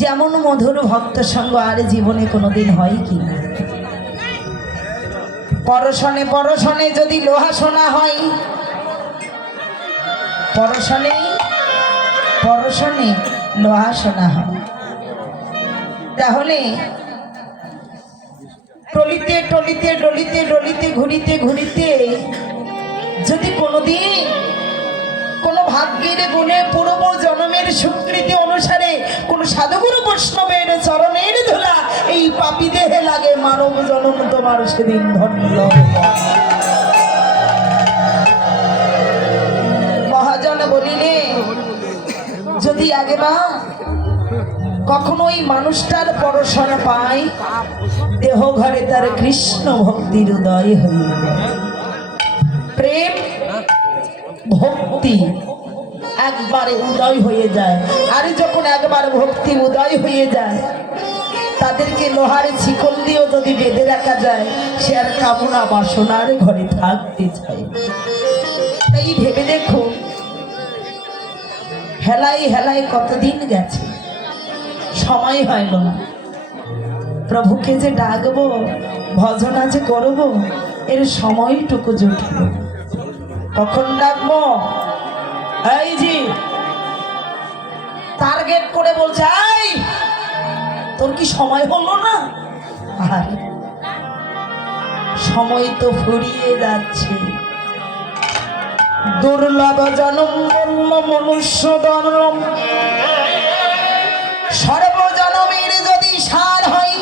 যেমন মধুর ভক্ত সঙ্গ আর জীবনে কোনোদিন হয় কি না? পরশনে পরশনে যদি লোহা সোনা হয়, পরশনে পরশনে লোহা সোনা হয়, তাহলে টলিতে টলিতে ডলিতে ডলিতে ঘুরিতে ঘুরিতে যদি কোনোদিন কোনো ভাগ্যের গুণে পূর্ব জন্মের স্বীকৃতি অনুসারে কোন সাধুগুরু বৈষ্ণবের চরণের ধুলা এই পাপী দেহে লাগে, মানব জন্ম তোমার সেদিন ধন্য। মহাজন বলিলে যদি আগেবার কখনো ওই মানুষটার পরশন পায়, দেহ ঘরে তার কৃষ্ণ ভক্তির উদয় হয়ে প্রেম ভক্তি একবারে উদয় হয়ে যায়। আর যখন একবার ভক্তি উদয় হয়ে যায়, তাদেরকে লোহার শিকল দিয়েও যদি বেঁধে রাখা যায়, সে আর কামনা বাসনার ঘরে থাকতে চায়। তাই ভেবে দেখো, হেলাই হেলাই কতদিন গেছে, সময় হইল না। প্রভুকে যে ডাকবো, ভজনা যে করবো, এর সময়টুকু জুটল। কখন ডাকবো? এই যে টার্গেট করে বলছে, এই তোর কি সময় হলো না? আরে সময় তো ফুরিয়ে যাচ্ছে। দুর্লভ জনম মনুষ্য জনম, সর্বজনমের যদি সার হয়,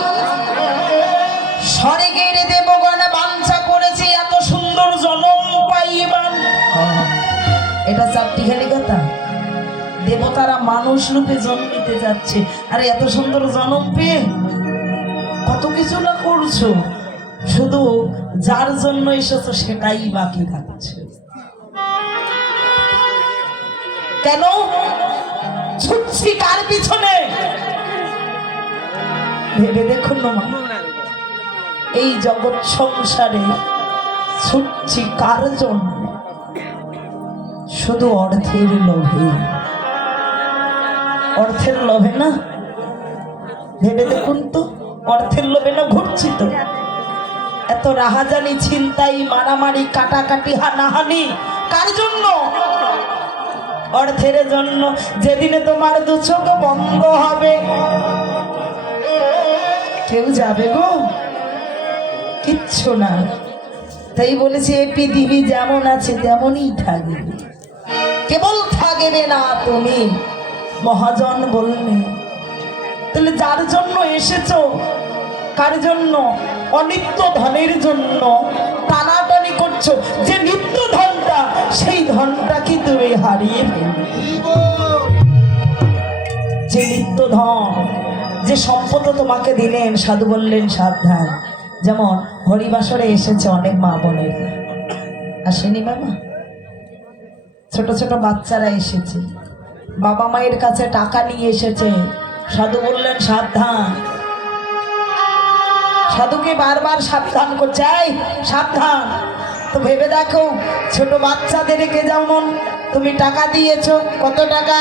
স্বর্গের দেবগণ বাঞ্ছা করেছে এত সুন্দর জনম পাইবার। এটা চারটিখানি কথা। দেবতারা মানুষ রূপে জন্মিতে যাচ্ছে, আর এত সুন্দর জনম পেয়ে কত কিছু না করছো, শুধু যার জন্য এসেছো সেটাই বাকি থাকছে। কেন ছুটছি কার পিছনে? ভেবে দেখুন না, এই জগৎ সংসারে ছুটছি কার জন্য? শুধু অর্থের লোভে। অর্থের লোভে না? ভেবে দেখুন তো, অর্থের লোভে না ঘুরছি তো? এত রাহাজানি, ছিনতাই, মারামারি, কাটাকাটি, হানাহানি কার জন্য? অর্থের জন্য। যেদিনে তোমার দু চোখ বন্ধ হবে, কেউ যাবে গো? কিচ্ছু না। তাই বলেছে, এই পৃথিবী যেমন আছে তেমনই থাকবে, কেবল থাকবে না তুমি। মহাজন বললেন, তাহলে যার জন্য এসেছো, কার জন্য? অনিত্য ধনের জন্য টানাটানি করছো। যে নিত্য ধনটা, সেই ধনটা কি তুমি হারিয়ে ফেলবে? যে নিত্য ধন, যে সম্পদ তোমাকে দিলেন, সাধু বললেন সাবধান। যেমন হরিবাসরে এসেছে অনেক মা বোনের, আসেনি বাবা? ছোট ছোট বাচ্চারা এসেছে, বাবা মায়ের কাছে টাকা নিয়ে এসেছে। সাধু বললেন সাবধান। সাধুকে বারবার সাবধান করছে, এই সাবধান। তো ভেবে দেখো, ছোট বাচ্চাদেরকে যেমন তুমি টাকা দিয়েছো, কত টাকা?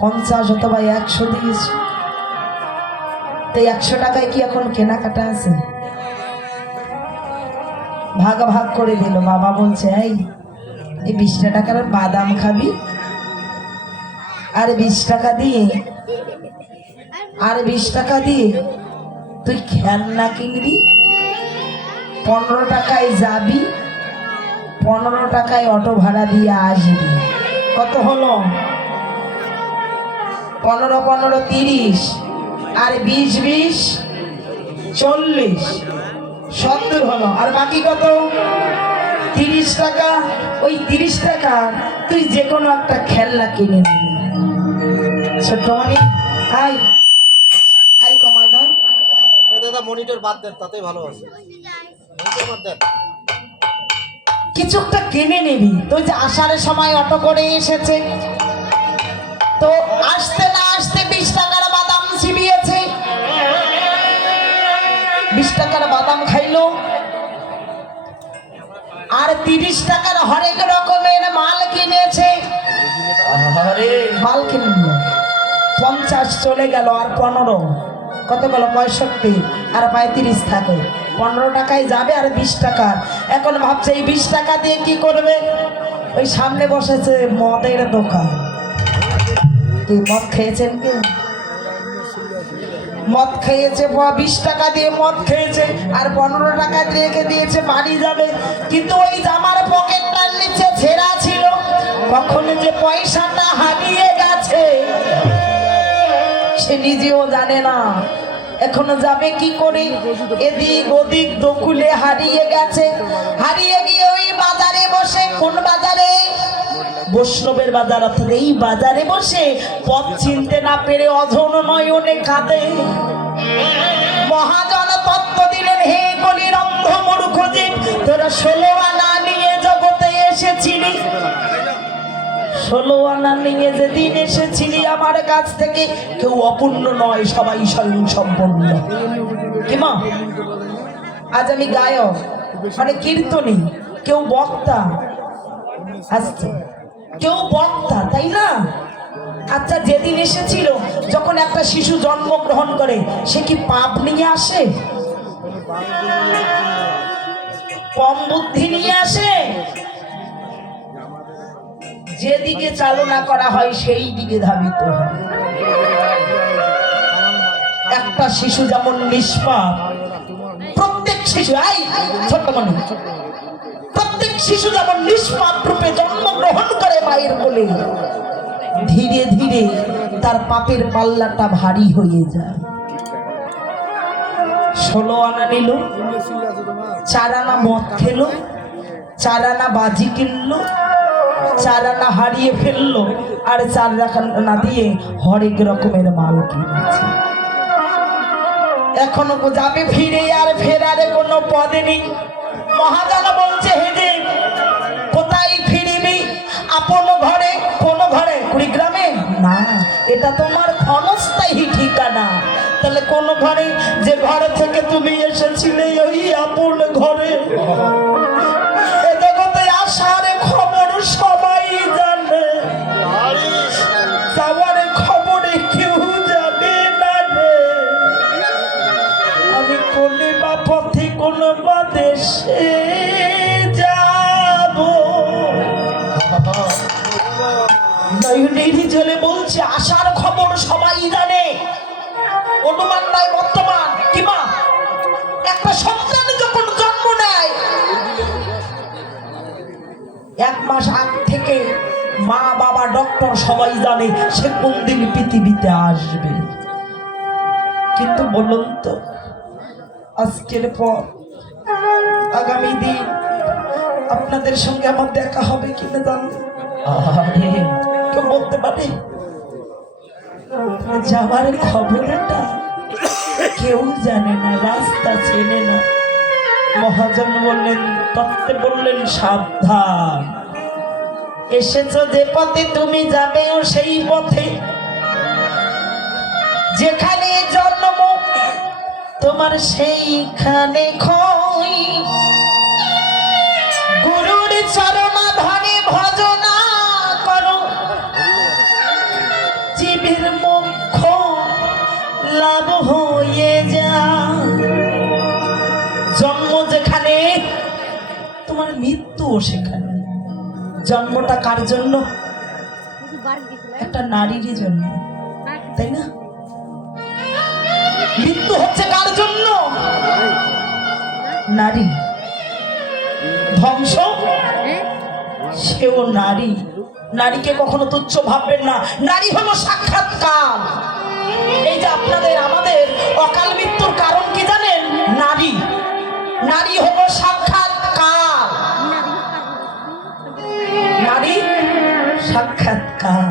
50 অথবা 100 দিয়েছো। তো 100 টাকায় কি এখন কেনাকাটা আছে? ভাগ ভাগ করে দিল। বাবা বলছে, এই 20 টাকার বাদাম খাবি, আর 20 টাকা দিয়ে, আর 20 টাকা দিয়ে তুই খেলনা কিনবি, 15 টাকায় যাবি, 15 টাকায় অটো ভাড়া দিয়ে আসবি। কত হলো? 15 15 30, আর 20 20 40, 70 হলো। আর বাকি কত? 30 টাকা। ওই 30 টাকা তুই যে কোনো একটা খেলনা কিনে নিবি। ছোট্ট মানে হাই হাই কমাই দাও। দাদা মনিটর বাদ দেন, তাতেই ভালো আছে। মনিটর বাদ দেন, কিছু একটা কিনে নিবি। তুই যে আসার সময় অটো করে এসেছে, তো আসতে না আসতে 20 টাকার বাদাম চিবিয়েছে, 20 টাকার বাদাম খাইলো, আর 30 টাকার হরেক রকমের মাল কিনেছে। মাল কিনলো, 50 চলে গেল, আর 15, কত গেল 65, আর 35 থাকে। 15 টাকায় যাবে আর 20 টাকা। এখন ভাবছে এই 20 টাকা দিয়ে কি করবে। ওই সামনে বসেছে মদের দোকান। কি মদ খেয়েছেন? কি মদ খেয়েছে? 20 টাকা দিয়ে মদ খেয়েছে, আর 15 টাকা রেখে দিয়েছে বাড়ি যাবে। কিন্তু ওই জামার পকেটটার নিচে ছেঁড়া ছিল, কখন যে পয়সাটা হারিয়ে গেছে সে নিজেও জানে না। এখনো যাবে কি করে? এদিক ওদিক দকুলে হারিয়ে গেছে। হারিয়ে গিয়ে ওই বাজারে বসে, কোন বাজারে? বৈষ্ণবের বাজার, অর্থাৎ এই বাজারে বসে পথ চিনতে না পেরে অঝন নয়নে কাঁদে। মহাজন তত্ত্ব দিলেন, হে কলির অন্ধ মূর্খ জীব, তোরা 16 আনা নিয়ে জগতে এসেছিলি। 16 আনা নিয়ে যেদিন এসেছিলি আমার কাছ থেকে, কেউ অপূর্ণ নয়, সবাই স্বয়ং সম্পূর্ণ। কিমা আজ আমি গায়ক, মানে কীর্তনী, কেউ বক্তা আসছে, কেউ বক্তা, তাই না? আচ্ছা, যেদিন এসেছিল, যখন একটা শিশু জন্মগ্রহণ করে, সে কি পাপ নিয়ে আসে? কম বুদ্ধি নিয়ে আসে? যেদিকে চালনা করা হয় সেই দিকে ধাবিত হয়। একটা শিশু যেমন নিষ্পাপ, প্রত্যেক শিশু, ছোট্ট মনে, প্রত্যেক শিশু যেমন নিষ্পাপ রূপে জন্মগ্রহণ করে মায়ের কোলে, ধীরে ধীরে তার পাপের পাল্লাটা ভারী হয়ে যায়। 16 আনা নিল, 4 আনা মদ খেলো, 4 আনা বাজি কিনলো, 4 আনা হারিয়ে ফেললো, আর 4 আনা দিয়ে হরেক রকমের মাল কিনেছে। এখনো যাবে ফিরে, আর ফেরারে কোনো পদ নেই। মহাজন বলছে, হে যে কোথায় ফিরিবি? আপন ঘরে। কোন ঘরে? কুড়িগ্রামে? না, এটা তোমার ক্ষণস্থায়ী ঠিকানা। তাহলে কোন ঘরে? যে ঘর থেকে তুমি এসেছিলে, ওই আপন ঘরে। এ জগতে আসার খবর সবাই জানে, যাওয়ার খবরে কেউ জানে না রে। আমি কোনে বা পথে কোন বা দেশে যাব, নয়নের জলে বলছে আসার খবর সবাই জানে। অনুমান নয়, বর্তমান। কিমা একটা সন্তান যখন জন্ম নেয়, 1 মাস আগ থেকে মা বাবা ডক্টর সবাই জানে সে কোন দিন পৃথিবীতে আসবে। কিন্তু বলুন তো, আজকের পর আগামী দিন আপনাদের সঙ্গে আমার দেখা হবে কিনা জানেন? কেউ বলতে পারে? যাওয়ার খবরটা কেউ জানে না, রাস্তা চেনে না। মহাজন বললেন, তত্ত্বে বললেন, সাবধান, এসেছো যে পথে তুমি যাবেও সেই পথে। যেখানে জন্ম তোমার সেইখানে ক্ষয়। গুরুর চরণ ধরে ভজনা করো, জীবের মোক্ষ লাভ হয়ে যা। জন্ম যেখানে, তোমার মৃত্যুও সেখানে। জন্মটা কার জন্য? একটা নারীর জন্য, তাই না? মৃত্যু হচ্ছে কার জন্য? নারী। ধ্বংস সেও নারী। নারীকে কখনো তুচ্ছ ভাববেন না। নারী হলো সাক্ষাৎকার। এই যে আপনাদের আমাদের অকাল মৃত্যুর কারণ কি জানেন? নারী। নারী হলো সাক্ষাৎকার। নারী সাক্ষাৎকার।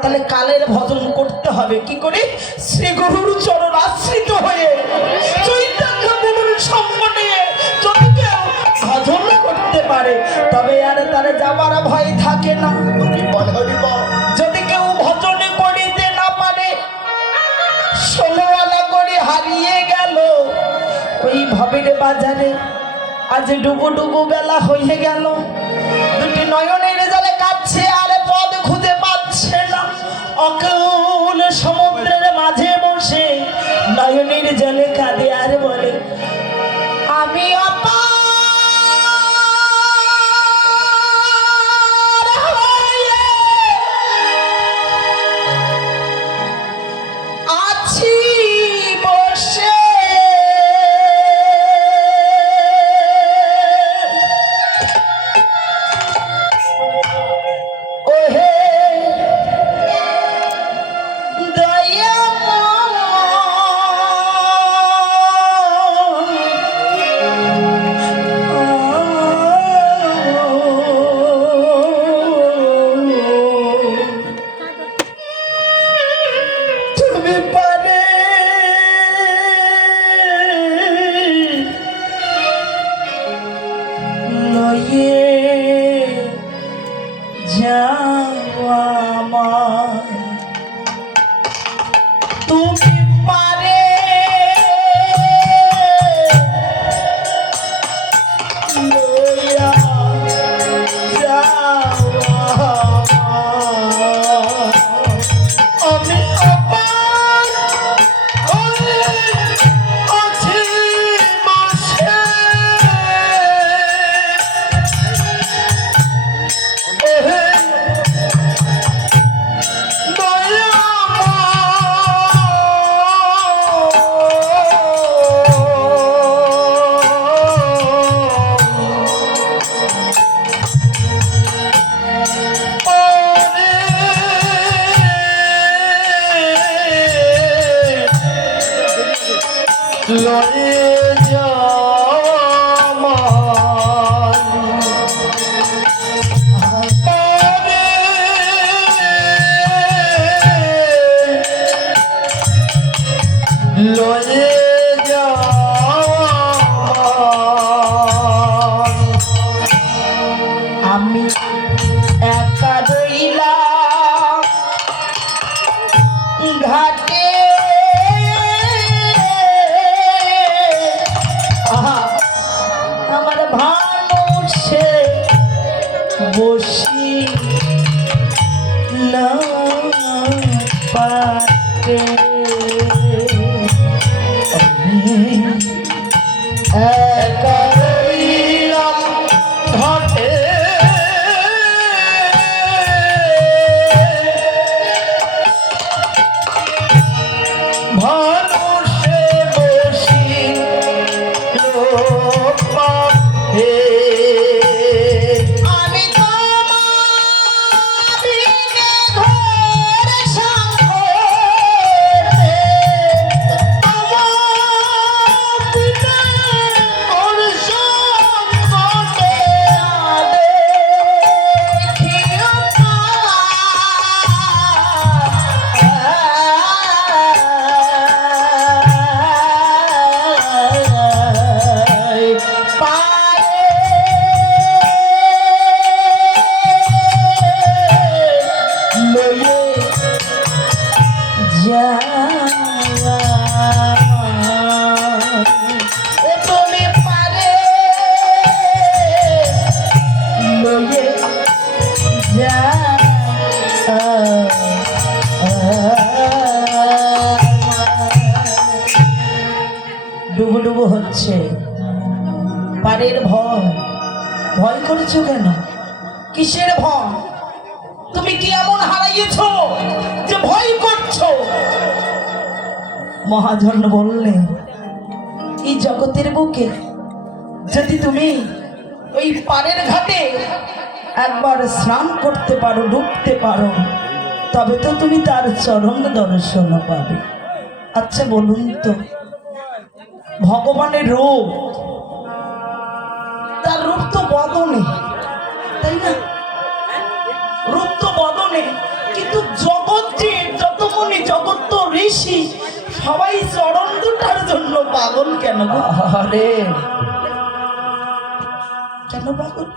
তাহলে কালের ভজন করতে হবে কি করে? শ্রী গুরুর চরণ আশ্রিত হয়ে, চৈতন্য গুরুর সঙ্গ নিয়ে যদি কেউ ভজন করতে পারে, তবে আর তার যাবার ভয় থাকে না। যদি কেউ ভজন করিতে না পারে, 16 আনা করে হারিয়ে গেল ওই ভবের বাজারে। আজ ডুবু ডুবু বেলা হয়ে গেল, দুটি নয়নের জলে কাঁদছে, আর পদ খুঁজে পাচ্ছে না। অকেও নয়নের জলে কাঁদে আর বলে আমি আছি বসে ওহে তুমি পারে লয়ে যাওয়া আমার তুমি পারে লইয়া যাওয়া আমি আবার ওই আছি বসে ওহে লয়ে লয়ে আমি একা রইলাম ঘাটে আমার ভানুষে বসি না পাটে একা রইলাম ঘাটে ভানুষে বসি আমি তোমার বিনে ঘোর সংকটে আমার বিনে ঘোর সংকটে দেখিও তুমি পারে লয়ে যা ডুবো ডুবো হচ্ছে পারের ভয় ভয় করছো কেন কিসের ভয় তুমি কি এমন হারাইয়েছ যে ভয় করছো মহাজন বললে এই জগতের বুকে যদি তুমি ওই পারের ঘাটে একবার স্নান করতে পারো ডুবতে পারো তবে তো তুমি তার চরণ দর্শন পাবে আচ্ছা বলুন তো ভগবানের রূপ তার রূপ তো বদনে তাই না রূপ তো বদনে কিন্তু জগৎ যে যত মুনি জগৎ তো ঋষি সবাই চরণ দুটার জন্য পাগল কেন গো? আরে কেন পাগল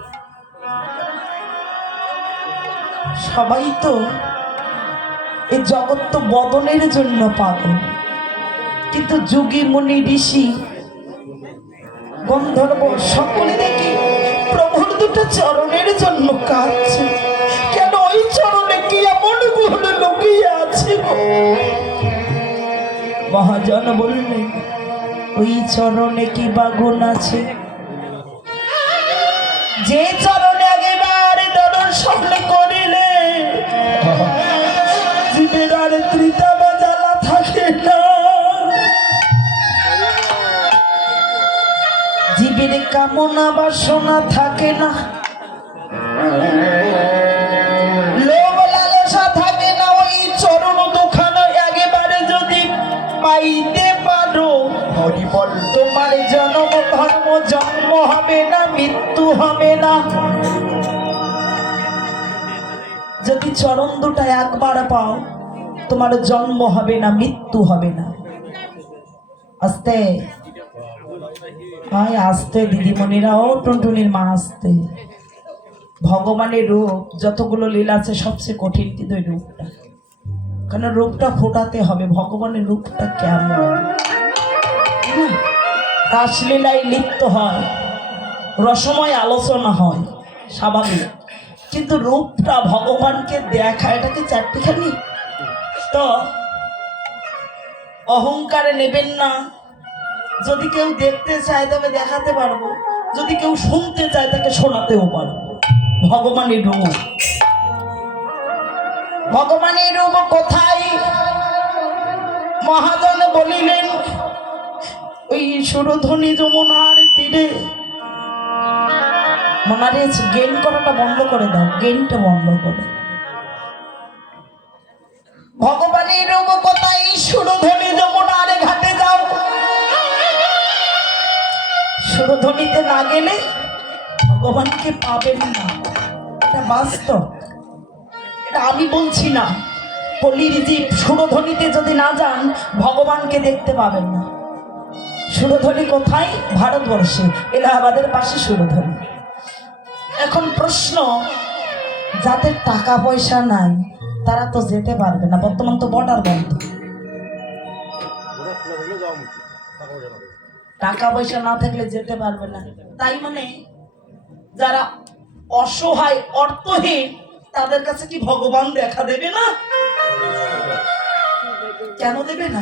সবাই তো এই জগৎ তো বদনের জন্য পাগল কিন্তু যোগী মুনি ঋষি গন্ধর্ব সকলে দেখি প্রভুর দুটো চরণের জন্য কাঁদছে কেন ওই চরণে কি এমন গুণ লুকিয়ে আছে গো মহাজন বললেন ওই চরণে কি বাগুন আছে, যে চরণে আগেবার দর্শন করিলে জীবের আর তৃতা বা জ্বালা থাকে না, জীবের কামনা বাসনা থাকে না, লোভ লালসা থাকে না। ওই চরণ দুখানা একেবারে যদি পাইতে পারো হরি বল, তোমার জন্ম ধর্ম জন্ম হবে না, মৃত্যু হবে না। যদি চরণ দুটা একবার পাও তোমার জন্ম হবে না, মৃত্যু হবে না। আস্তে ভাই আস্তে, দিদিমণিরা ও টুনটুনির মা আস্তে। ভগবানের রূপ যতগুলো লীলা আছে সবচেয়ে কঠিন কিন্তু ওই রূপটা, কারণ রূপটা ফোটাতে হবে। ভগবানের রূপটা কেমন, রাসলীলায় লিপ্ত হয়, রসময় আলোচনা হয়, স্বাভাবিক, কিন্তু রূপটা ভগবানকে দেখা, এটাকে চারটিখানি। তো অহংকারে নেবেন না। যদি কেউ দেখতে চায় তবে দেখাতে পারবো, যদি কেউ শুনতে চায় তাকে শোনাতেও পারবো। ভগবানের রূপ, ভগবানের রূপ কোথায়? মহাজন বলিলেন ওই সুরধ্বনি যমুনার তীরে। মনারে গেন করাটা বন্ধ করে দাও, গেনটা বন্ধ করো। ভগবানের রূপ কোথায়? সুরধ্বনি যমুনার ঘাটে যাও। সুরধ্বনিতে না গেলে ভগবানকে পাবেন না, এটা বাস্তব, এটা আমি বলছি না। পল্লীর জীব সুরধ্বনিতে যদি না যান ভগবানকে দেখতে পাবেন না। সুরধ্বনি কোথায়? ভারতবর্ষে, এলাহাবাদের পাশে সুরধ্বনি। এখন প্রশ্ন, যাদের টাকা পয়সা নাই তারা তো যেতে পারবে না, বর্তমান তো বর্ডার বন্ধ। টাকা পয়সা না থাকলে যেতে পারবে না, তাই মানে যারা অসহায় অর্থহীন তাদের কাছে কি ভগবান দেখা দেবে না? কেন দেবে না?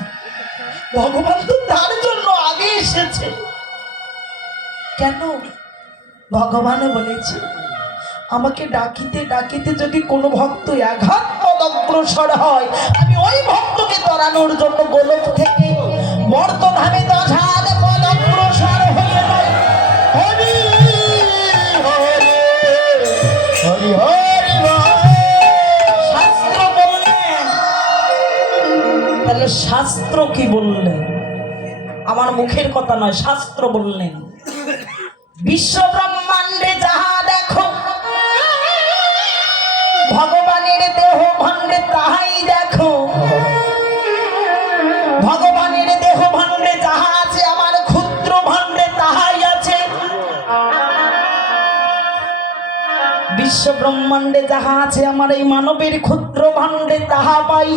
ভগবান তো তার জন্য আগে এসেছে। কেন? ভগবানও বলেছে আমাকে ডাকিতে ডাকিতে যদি কোনো ভক্ত আঘাত পদ অগ্রসর হয়, আমি ওই ভক্তকে তরানোর জন্য গোলক থেকে মর্তধামে 10,000 পদ অগ্রসর হয়ে যায়। হরি হরি হরি হরি। শাস্ত্র বললেন, তাহলে শাস্ত্র কি বললেন? আমার মুখের কথা নয়, শাস্ত্র বললেন বিশ্ব ব্রহ্মাণ্ডে যাহা দেখো ভগবানের দেহ ভাণ্ডে তাহাই দেখো। ভগবানের দেহ ভাণ্ডে যাহা আছে আমার ক্ষুদ্র ভাণ্ডে তাহাই আছে। বিশ্ব ব্রহ্মাণ্ডে যাহা আছে আমার এই মানবের ক্ষুদ্র ভাণ্ডে তাহা পাই।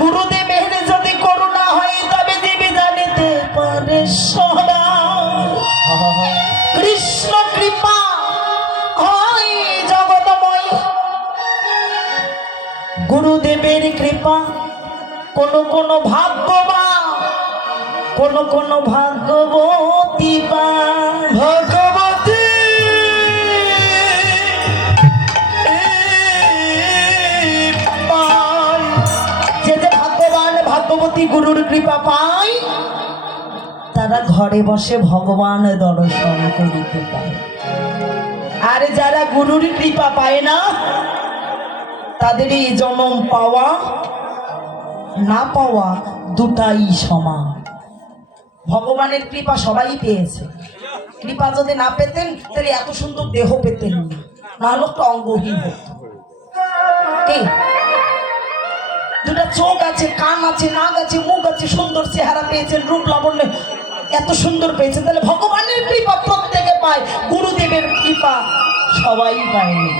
গুরুদেবের যদি করুণা হয় তবে দেবী জানিতে পারে সদা। কৃষ্ণ কৃপা হয় জগতময়, গুরুদেবের কৃপা কোন কোন ভাগ্যবান, কোন কোন ভাগ্যবতী বা ভগবতী যে যে ভাগ্যবান ভাগ্যবতী গুরুর কৃপা পায় তারা ঘরে বসে ভগবান দর্শন করিতে পারে। আর যারা গুরুর কৃপা পায় না তাদের এই জন্ম পাওয়া না পাওয়া দুটাই সমান। ভগবানের কৃপা সবাই পেয়েছে, কৃপা যদি না পেতেন তাহলে এত সুন্দর দেহ পেতেন না, হলে তো অঙ্গহীন হতো। দুটা চোখ আছে, কান আছে, নাক আছে, মুখ আছে, সুন্দর চেহারা পেয়েছেন, রূপ লাবণ্য এত সুন্দর পেয়েছেন, তাহলে ভগবানের কৃপা প্রত্যেকে পায়, গুরুদেবের কৃপা সবাই পায়নি।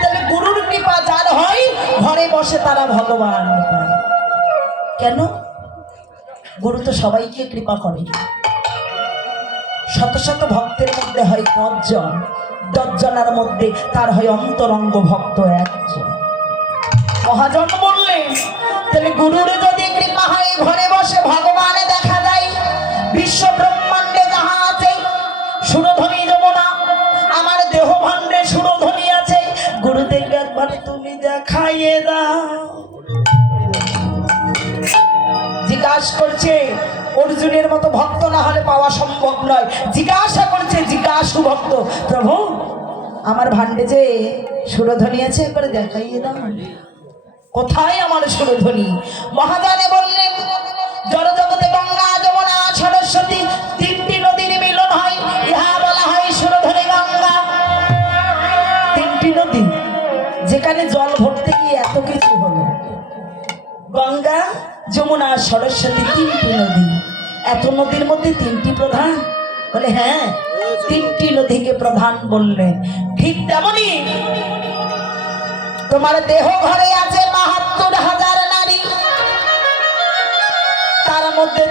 তাহলে গুরুর কৃপা যার হয় ঘরে বসে তারা ভগবান পায়। কেন? গুরু তো সবাইকে কৃপা করে। শত শত ভক্তের মধ্যে হয় 10 জন, 10 জনের মধ্যে তার হয় অন্তরঙ্গ ভক্ত 1 জন। মহাজন বললেন, তাহলে গুরুর যদি কৃপা হয় ঘরে বসে ভগবান দেখা যায়। বিশ্ব ব্রহ্মাণ্ডে যাহা আছে সুরধ্বনি যমুনা, আমার দেহ ভাণ্ডে সুরধ্বনি আছে। গুরুদেব একবার তুমি দেখাইয়ে দাও। জিজ্ঞাসা করছে, অর্জুনের মতো ভক্ত না হলে পাওয়া সম্ভব নয়। জিজ্ঞাসা করছে জিজ্ঞাসু ভক্ত, প্রভু আমার ভাণ্ডে যে সুরধ্বনি আছে একবার দেখাইয়ে দাও, কোথায় আমার সুরধ্বনি? মহাজনে বললেন, জড়জগতে গঙ্গা যমুনা সরস্বতী তিনটি নদীর মিলন হয়, ইহা বলা হয় সুরধ্বনি গঙ্গা। তিনটি নদী যেখানে জল ভরতে গিয়ে এত কিছু হলো, গঙ্গা যমুনা সরস্বতী তিনটি নদী। এত নদীর মধ্যে তিনটি প্রধান? বলে হ্যাঁ, তিনটি নদীকে প্রধান বললেন। ঠিক তেমনি তোমার দেহ ঘরে আছে ৭২,০০০ নারী, তার মধ্যে